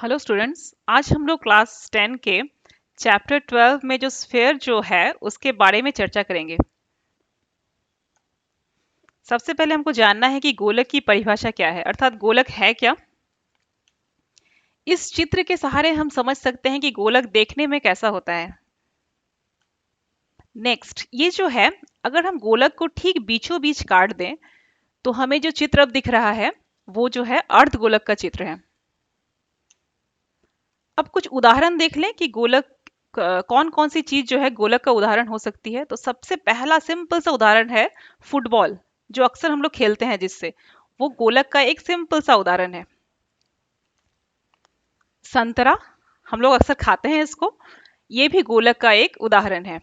Hello students. आज हम लोग क्लास 10 के चैप्टर 12 में जो स्फीयर जो है उसके बारे में चर्चा करेंगे। सबसे पहले हमको जानना है कि गोलक की परिभाषा क्या है, अर्थात गोलक है क्या। इस चित्र के सहारे हम समझ सकते हैं कि गोलक देखने में कैसा होता है। नेक्स्ट, ये जो है, अगर हम गोलक को ठीक बीचों बीच काट दें तो हमें जो चित्र अब दिख रहा है वो जो है अर्ध गोलक का चित्र है। अब कुछ उदाहरण देख लें कि गोलक कौन कौन सी चीज जो है गोलक का उदाहरण हो सकती है। तो सबसे पहला सिंपल सा उदाहरण है फुटबॉल, जो अक्सर हम लोग खेलते हैं जिससे, वो गोलक का एक सिंपल सा उदाहरण है। संतरा, हम लोग अक्सर खाते हैं इसको, ये भी गोलक का एक उदाहरण है।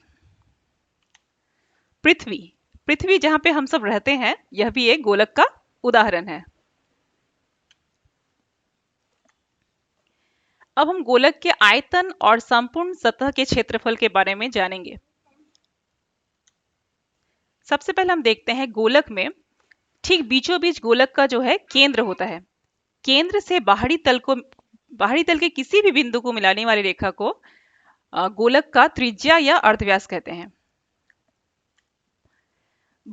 पृथ्वी, पृथ्वी जहां पे हम सब रहते हैं, यह भी एक गोलक का उदाहरण है। अब हम गोलक के आयतन और संपूर्ण सतह के क्षेत्रफल के बारे में जानेंगे। सबसे पहले हम देखते हैं गोलक में ठीक बीचों बीच गोलक का जो है केंद्र होता है। केंद्र से बाहरी तल के किसी भी बिंदु को मिलाने वाली रेखा को गोलक का त्रिज्या या अर्धव्यास कहते हैं।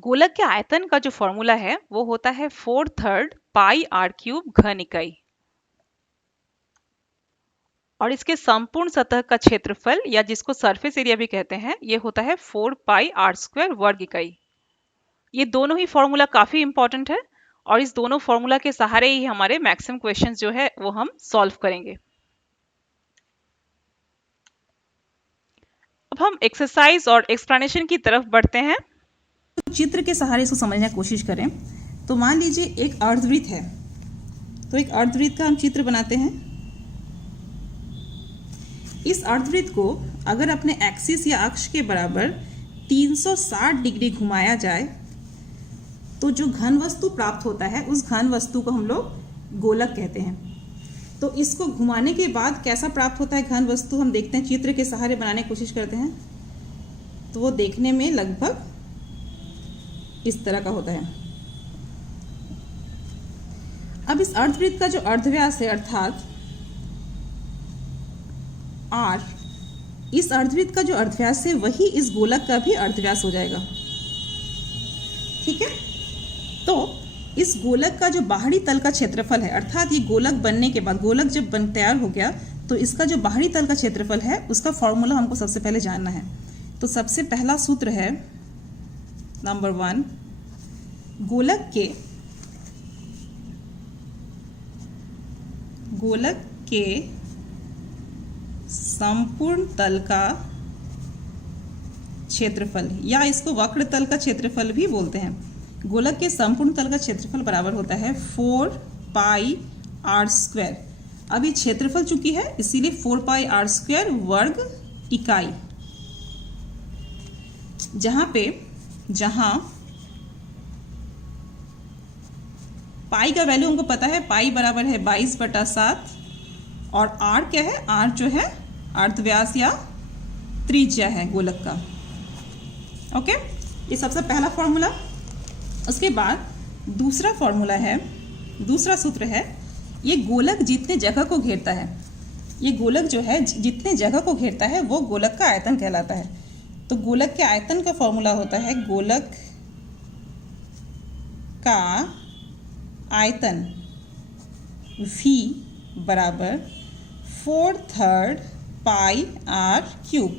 गोलक के आयतन का जो फॉर्मूला है वो होता है 4/3 पाई आर क्यूब घन इकाई, और इसके संपूर्ण सतह का क्षेत्रफल या जिसको सरफेस एरिया भी कहते हैं, ये होता है 4 पाई आर स्क्वायर वर्ग इकाई। ये दोनों ही फॉर्मूला काफी इंपॉर्टेंट है और इस दोनों फॉर्मूला के सहारे ही हमारे मैक्सिमम क्वेश्चंस जो है वो हम सॉल्व करेंगे। अब हम एक्सरसाइज और एक्सप्लेनेशन की तरफ बढ़ते हैं। तो चित्र के सहारे इसको समझने की कोशिश करें। तो मान लीजिए एक अर्धवृत्त है, तो एक अर्धवृत्त का हम चित्र बनाते हैं। इस अर्धवृत्त को अगर अपने एक्सिस या अक्ष के बराबर 360 डिग्री घुमाया जाए तो जो घन वस्तु प्राप्त होता है उस घन वस्तु को हम लोग गोलक कहते हैं। तो इसको घुमाने के बाद कैसा प्राप्त होता है घन वस्तु, हम देखते हैं, चित्र के सहारे बनाने की कोशिश करते हैं। तो वो देखने में लगभग इस तरह का होता है। अब इस अर्धवृत्त का जो अर्धव्यास है अर्थात r, इस अर्धवृत्त का जो अर्धव्यास है वही इस गोलक का भी अर्धव्यास हो जाएगा। ठीक है। तो इस गोलक का जो बाहरी तल का क्षेत्रफल है, अर्थात ये गोलक बनने के बाद, गोलक जब बन तैयार हो गया तो इसका जो बाहरी तल का क्षेत्रफल है उसका फॉर्मूला हमको सबसे पहले जानना है। तो सबसे पहला सूत्र है नंबर 1, गोलक के संपूर्ण तल का क्षेत्रफल, या इसको वक्र तल का क्षेत्रफल भी बोलते हैं। गोलक के संपूर्ण तल का क्षेत्रफल बराबर होता है 4 पाई आर स्क्वायर। अब ये क्षेत्रफल चूंकि है इसीलिए 4 पाई आर स्क्वायर वर्ग इकाई, जहां पाई का वैल्यू हमको पता है, पाई बराबर है 22/7, और आर क्या है, आर जो है अर्धव्यास या त्रिज्या है गोलक का। ओके, ये सबसे पहला फॉर्मूला। उसके बाद दूसरा फॉर्मूला है, दूसरा सूत्र है, ये गोलक जितने जगह को घेरता है, ये गोलक जो है जितने जगह को घेरता है वो गोलक का आयतन कहलाता है। तो गोलक के आयतन का फॉर्मूला होता है गोलक का आयतन V बराबर 4/3 पाई आर क्यूब।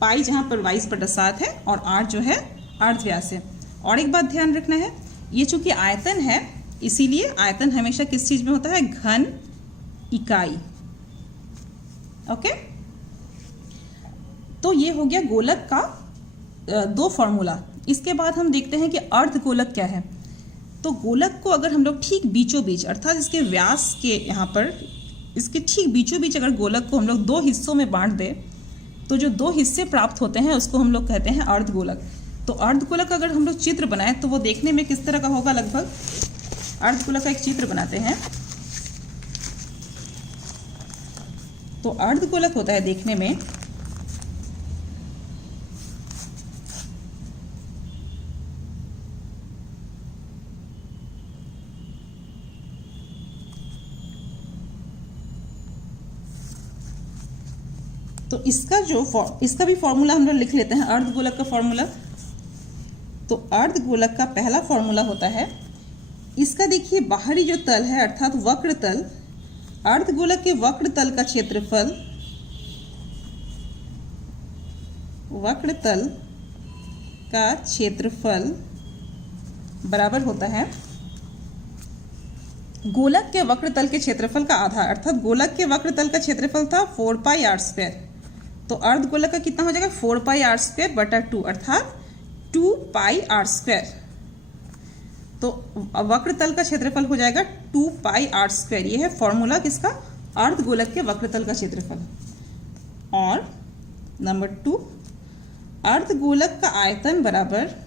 पाई जहाँ पर 22/7 है और आर जो है अर्धव्यास है। और एक बात ध्यान रखना है, ये चूंकि आयतन है इसीलिए आयतन हमेशा किस चीज में होता है, घन इकाई। ओके, तो ये हो गया गोलक का दो फॉर्मूला। इसके बाद हम देखते हैं कि अर्धगोलक क्या है। तो गोलक को अगर हम लोग ठीक बीचों बीच, अर्थात इसके व्यास के यहाँ पर, इसके ठीक बीचों बीच अगर गोलक को हम लोग दो हिस्सों में बांट दें तो जो दो हिस्से प्राप्त होते हैं उसको हम लोग कहते हैं अर्धगोलक। तो अर्धगोलक अगर हम लोग चित्र बनाएं तो वो देखने में किस तरह का होगा, लगभग अर्धगोलक का एक चित्र बनाते हैं। तो अर्धगोलक होता है देखने में तो इसका भी फॉर्मूला हम लोग लिख लेते हैं, अर्धगोलक का फॉर्मूला। तो अर्धगोलक का पहला फॉर्मूला होता है, इसका देखिए बाहरी जो तल है अर्थात वक्र तल, अर्धगोलक के वक्र तल का क्षेत्रफल, वक्र तल का क्षेत्रफल बराबर होता है गोलक के वक्र तल के क्षेत्रफल का आधा, अर्थात गोलक के वक्र तल का क्षेत्रफल था 4 पाई आर स्क्वायर, तो अर्धगोलक का कितना हो जाएगा 4 पाई आर स्क्वायर बटा 2 अर्थात 2 पाई आर स्क्वायर। तो वक्र तल का क्षेत्रफल हो जाएगा 2 पाई आर स्क्वायर। ये है फॉर्मूला किसका, अर्धगोलक के वक्र तल का क्षेत्रफल। और नंबर 2, अर्धगोलक का आयतन बराबर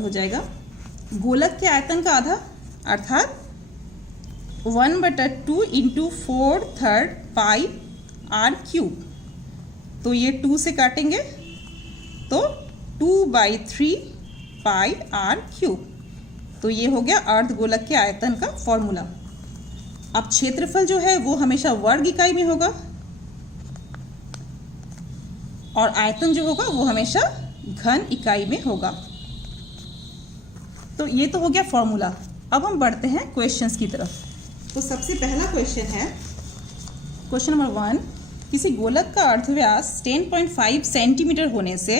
हो जाएगा गोलक के आयतन का आधा अर्थात 1/2 इंटू 4/3 पाई आर क्यूब। तो ये 2 से काटेंगे तो 2/3 पाई आर क्यूब। तो ये हो गया अर्धगोलक के आयतन का फॉर्मूला। अब क्षेत्रफल जो है वो हमेशा वर्ग इकाई में होगा और आयतन जो होगा वो हमेशा घन इकाई में होगा। तो ये तो हो गया फॉर्मूला। अब हम बढ़ते हैं क्वेश्चंस की तरफ। तो सबसे पहला क्वेश्चन है, क्वेश्चन नंबर 1, किसी गोलक का अर्धव्यास 10.5 सेंटीमीटर होने से,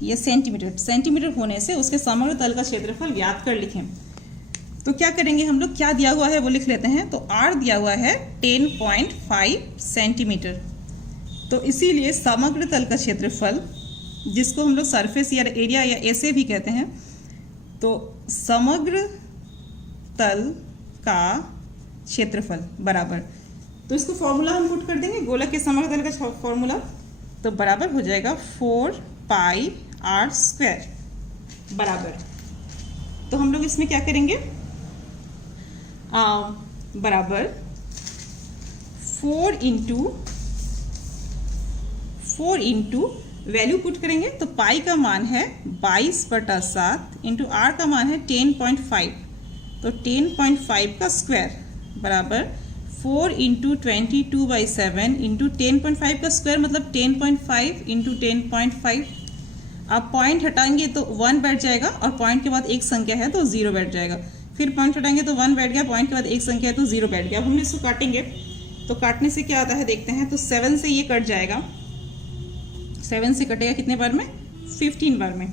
ये सेंटीमीटर होने से उसके समग्र तल का क्षेत्रफल ज्ञात कर लिखें। तो क्या करेंगे हम लोग, क्या दिया हुआ है वो लिख लेते हैं। तो आर दिया हुआ है 10.5 सेंटीमीटर, तो इसीलिए समग्र तल का क्षेत्रफल, जिसको हम लोग सरफेस या एरिया या ऐसे भी कहते हैं, तो समग्र तल का क्षेत्रफल बराबर, तो इसको फॉर्मूला हम पुट कर देंगे गोलक के समग्र तल का फॉर्मूला, तो बराबर हो जाएगा 4 पाई आर स्क्वायर बराबर। तो हम लोग इसमें क्या करेंगे, बराबर 4 इंटू वैल्यू पुट करेंगे। तो पाई का मान है 22/7 इंटू आर का मान है 10.5, तो 10.5 का स्क्वायर बराबर 4 इंटू 22/7 इंटू 10.5 का स्क्वायर मतलब 10.5 इंटू 10.5। आप पॉइंट हटाएंगे तो 1 बैठ जाएगा और पॉइंट के बाद एक संख्या है तो 0 बैठ जाएगा, फिर पॉइंट हटाएंगे तो 1 बैठ गया, पॉइंट के बाद एक संख्या है तो 0 बैठ गया। अब हम इसको काटेंगे तो काटने से क्या आता है देखते हैं। तो 7 से ये कट जाएगा, 7 से कटेगा कितने बार में, 15 बार में।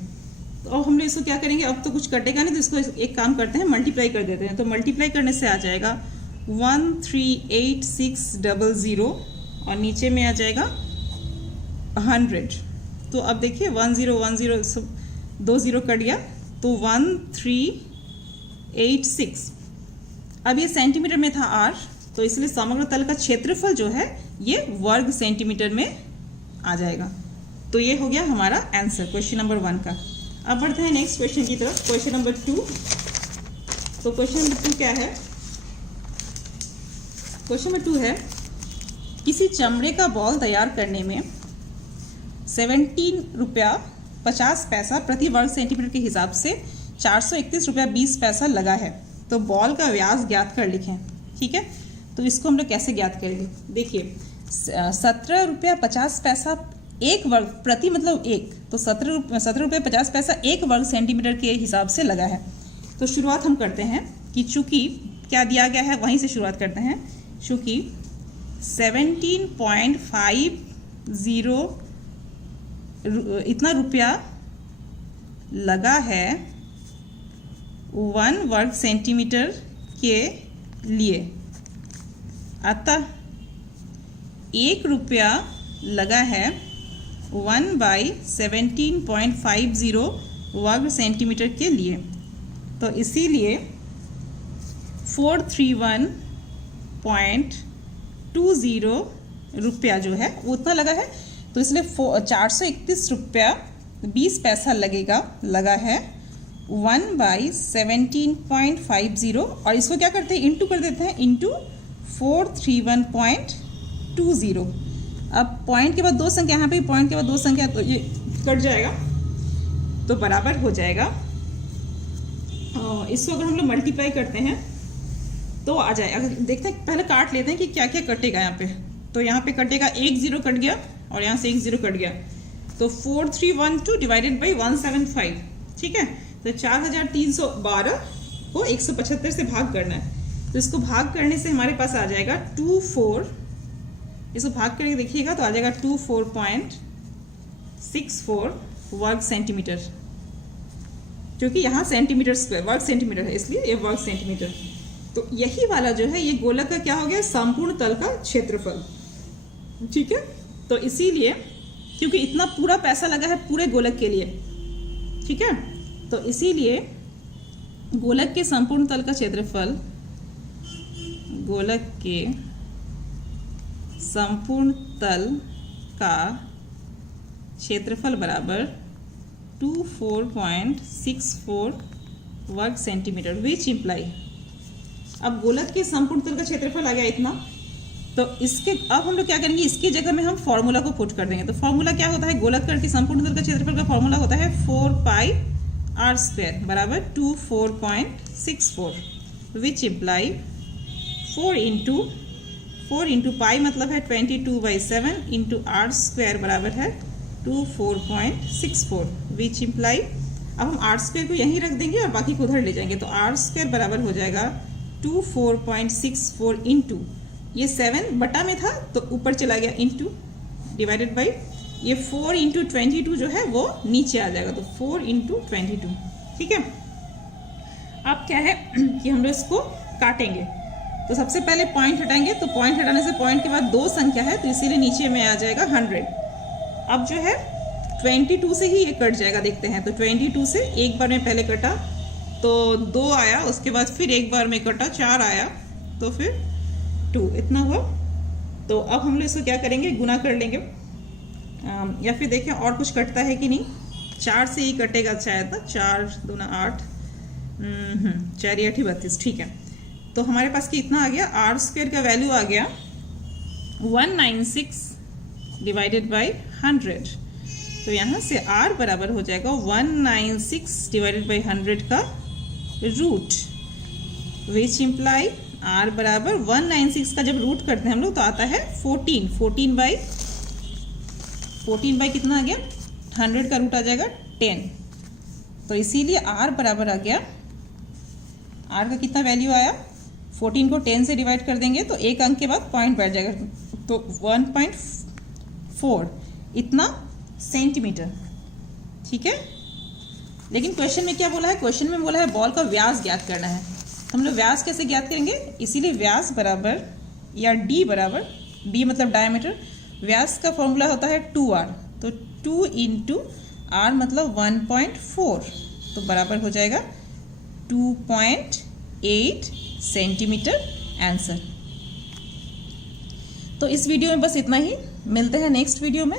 तो अब हम लोग इसको क्या करेंगे, अब तो कुछ कटेगा नहीं तो इसको एक काम करते हैं, मल्टीप्लाई कर देते हैं। तो मल्टीप्लाई करने से आ जाएगा 138600 और नीचे में आ जाएगा 100। तो अब देखिए 1010 सब 2 0 कट गया तो 1386। अब ये सेंटीमीटर में था आर, तो इसलिए समग्र तल का क्षेत्रफल जो है ये वर्ग सेंटीमीटर में आ जाएगा। तो ये हो गया हमारा आंसर क्वेश्चन नंबर 1 का। अब बढ़ते हैं नेक्स्ट क्वेश्चन की तरफ, क्वेश्चन नंबर 2। तो क्वेश्चन नंबर 2 क्या है, क्वेश्चन नंबर 2 है, किसी चमड़े का बॉल तैयार करने में 17 रुपया 50 पैसा प्रति वर्ग सेंटीमीटर के हिसाब से 431 रुपया 20 पैसा लगा है। तो बॉल का व्यास ज्ञात कर लिखें। ठीक है, तो इसको हम लोग कैसे ज्ञात करेंगे, देखिए 17 रुपया 50 पैसा एक वर्ग प्रति मतलब एक, तो 17 रुपये 50 पैसा एक वर्ग सेंटीमीटर के हिसाब से लगा है। तो शुरुआत हम करते हैं कि चूंकि क्या दिया गया है वहीं से शुरुआत करते हैं। चूंकि 17.50 इतना रुपया लगा है 1 वर्ग सेंटीमीटर के लिए, अतः 1 रुपया लगा है 1/17.50 वर्ग सेंटीमीटर के लिए। तो इसीलिए 431.20 रुपया जो है वो उतना लगा है, तो इसलिए 431 रुपया 20 पैसा लगा है 1/17.50। और इसको क्या करते हैं, इंटू कर देते हैं, इंटू 431.20। अब पॉइंट के बाद 2 संख्या, यहाँ पे पॉइंट के बाद 2 संख्या तो ये कट जाएगा, तो बराबर हो जाएगा। इसको अगर हम लोग मल्टीप्लाई करते हैं तो आ जाए। अगर देखते हैं, पहले काट लेते हैं कि क्या क्या कटेगा यहाँ पे। तो यहाँ पे कटेगा, एक जीरो कट गया और यहाँ से एक जीरो कट गया, तो 4312 डिवाइडेड बाई 175, ठीक है। तो 4312 को 175 से भाग करना है। तो इसको भाग करने से हमारे पास आ जाएगा 24, इसको भाग करके देखिएगा तो आ जाएगा 24.64 वर्ग सेंटीमीटर, क्योंकि यहाँ सेंटीमीटर स्क्वायर वर्ग सेंटीमीटर है, इसलिए ये वर्ग सेंटीमीटर। तो यही वाला जो है ये गोलक का क्या हो गया, संपूर्ण तल का क्षेत्रफल, ठीक है। तो इसीलिए क्योंकि इतना पूरा पैसा लगा है पूरे गोलक के लिए, ठीक है, तो इसीलिए गोलक के संपूर्ण तल का क्षेत्रफल, गोलक के संपूर्ण तल का क्षेत्रफल बराबर 24.64 वर्ग सेंटीमीटर, विच इम्प्लाई। अब गोलक के संपूर्ण तल का क्षेत्रफल आ गया इतना, तो इसके अब हम लोग क्या करेंगे, इसकी जगह में हम फॉर्मूला को पुट कर देंगे। तो फॉर्मूला क्या होता है, गोलक के संपूर्ण तल का क्षेत्रफल का फॉर्मूला होता है 4πr² बराबर 24.64, विच इम्प्लाई 4 इंटू पाई मतलब है 22/7 इंटू r² बराबर है 24.64, विच इम्प्लाई, अब हम r² को यहीं रख देंगे और बाकी को उधर ले जाएंगे। तो r² बराबर हो जाएगा 24.64 इंटू, ये 7 बटा में था तो ऊपर चला गया, इंटू डिवाइडेड बाई ये 4 इंटू 22 जो है वो नीचे आ जाएगा, तो 4 इंटू 22, ठीक है। अब क्या है कि हम लोग इसको काटेंगे। तो सबसे पहले पॉइंट हटाएंगे, तो पॉइंट हटाने से पॉइंट के बाद 2 संख्या है तो इसीलिए नीचे में आ जाएगा 100। अब जो है 22 से ही ये कट जाएगा, देखते हैं। तो 22 से एक बार में पहले कटा तो 2 आया, उसके बाद फिर एक बार में कटा 4 आया, तो फिर 2, इतना हुआ। तो अब हम लोग इसको क्या करेंगे, गुना कर लेंगे, या फिर देखें और कुछ कटता है कि नहीं। 4 से ही कटेगा शायद ना, 4 दूना 8, 4 8 32, ठीक है। तो हमारे पास कि इतना आ गया, r² का वैल्यू आ गया 196 डिवाइडेड बाई 100। तो यहाँ से r बराबर हो जाएगा 196 डिवाइडेड बाई 100 का रूट, विच इम्प्लाई r बराबर 196 का जब रूट करते हैं हम लोग तो आता है 14 बाई कितना आ गया, 100 का रूट आ जाएगा 10। तो इसीलिए r बराबर आ गया, r का कितना वैल्यू आया, 14 को 10 से डिवाइड कर देंगे तो एक अंक के बाद पॉइंट बैठ जाएगा, तो 1.4 इतना सेंटीमीटर, ठीक है। लेकिन क्वेश्चन में क्या बोला है, क्वेश्चन में बोला है बॉल का व्यास ज्ञात करना है। हम लोग व्यास कैसे ज्ञात करेंगे, इसीलिए व्यास बराबर या d बराबर, d मतलब डायमीटर, व्यास का फॉर्मूला होता है 2r, तो 2 इंटू r मतलब 1.4, तो बराबर हो जाएगा 2.8 सेंटीमीटर आंसर। तो इस वीडियो में बस इतना ही, मिलते हैं नेक्स्ट वीडियो में।